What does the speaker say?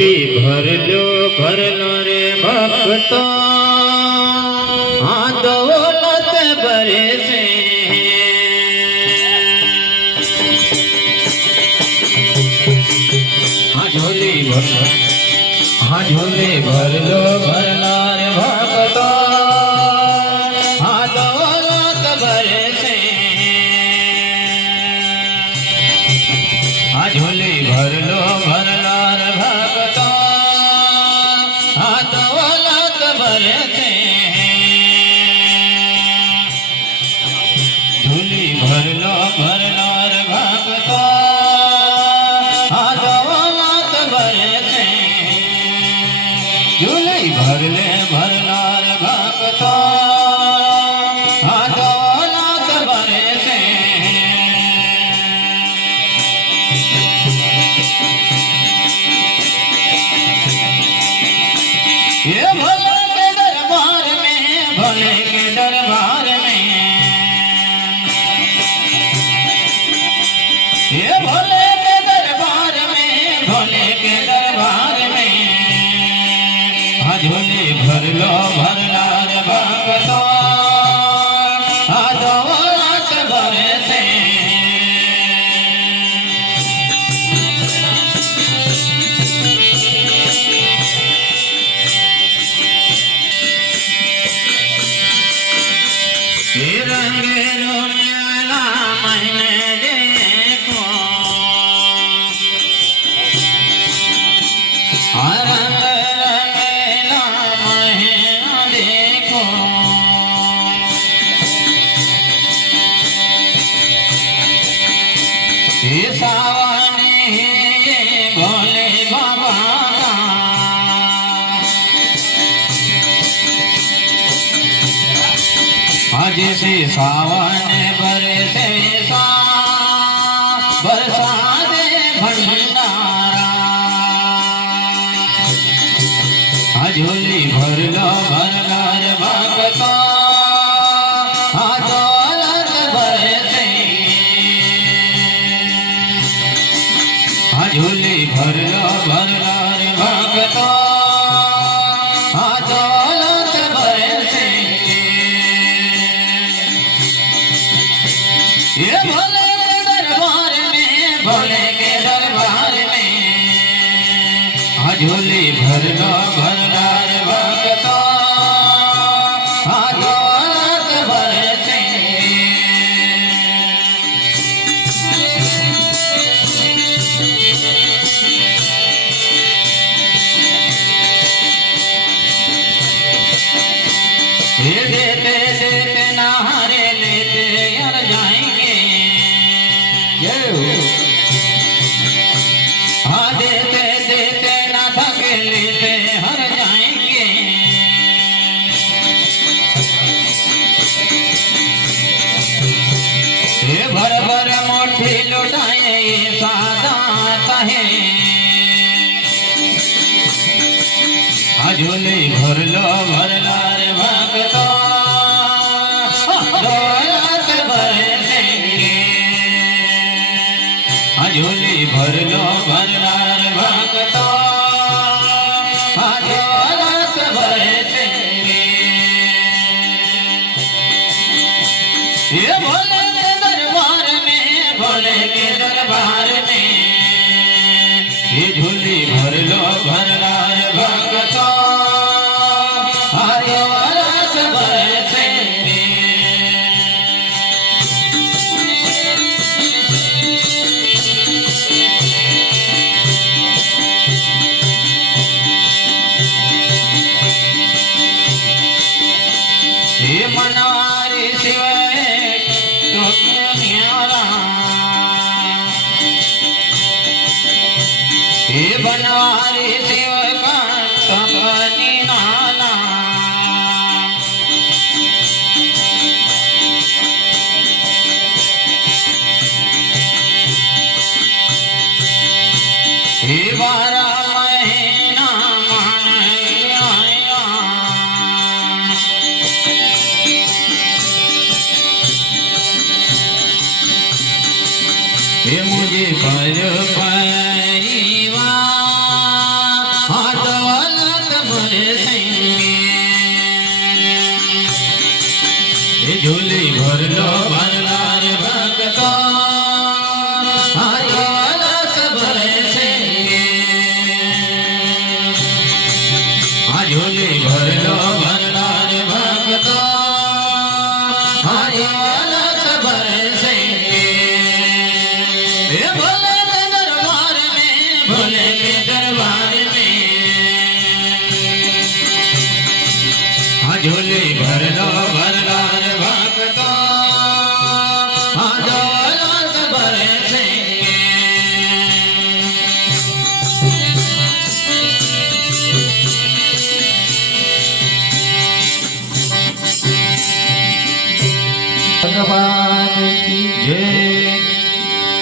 झोली भरलो रे भक्तो हाँ दौलत भरे से हाँ झोली भरलो भरला रे भक्तो हाँ दौलत भरे से हाँ झोली भरलो भरला रे भक्तो हाँ दौलत भरे से झोली भरलो भरला रे भक्तो हाँ दौलत भरे से झोली भरले भरला रे भक्तो हाँ दौलत भरे से ये भोले के दरबार में भोले के दरबार में ये भोले के दरबार में भोले के दरबार में हाँ झोली भरलो भरला रे भक्तो हाँ दौलत भरे से रंगेरो मेला मैंने देखो रंग रंगेला मैंने देखो ये सावन ये भोले बाबा आज से सावन बरसे बरसा दे भंडारा झोली भरलो भरला रे भक्तो हाँ दौलत भरे से हाँ झोली भरलो भरला रे भक्तो हाँ दौलत भरे से ये भोले के दरबार में भोले के दरबार में हाँ झोली भरलो भरला रे भक्तो हाँ दौलत भरे से ये देते देते नहारे लेते यार जाएंगे हाँ देते देते ना थके लेते हर जाएंगे ये भर भर मोटी लुटाए सादा है हाँ झोली भरलो भरला रे भक्तो दौलत भरे से हाँ झोली भरलो भरला रे भक्तो हाँ दौलत भरे से ये भोले के दरबार में भोले के दरबार में ये झोली भरलो भरला रे भक्तो हाँ दौलत भरे से ये मनवारी शिव तो न्यारा ये बनवारी शिव का तपनी नाना ये 12 महीना मान आया ये मुझे पर परिवार झूली भर लो भरदार भक्तों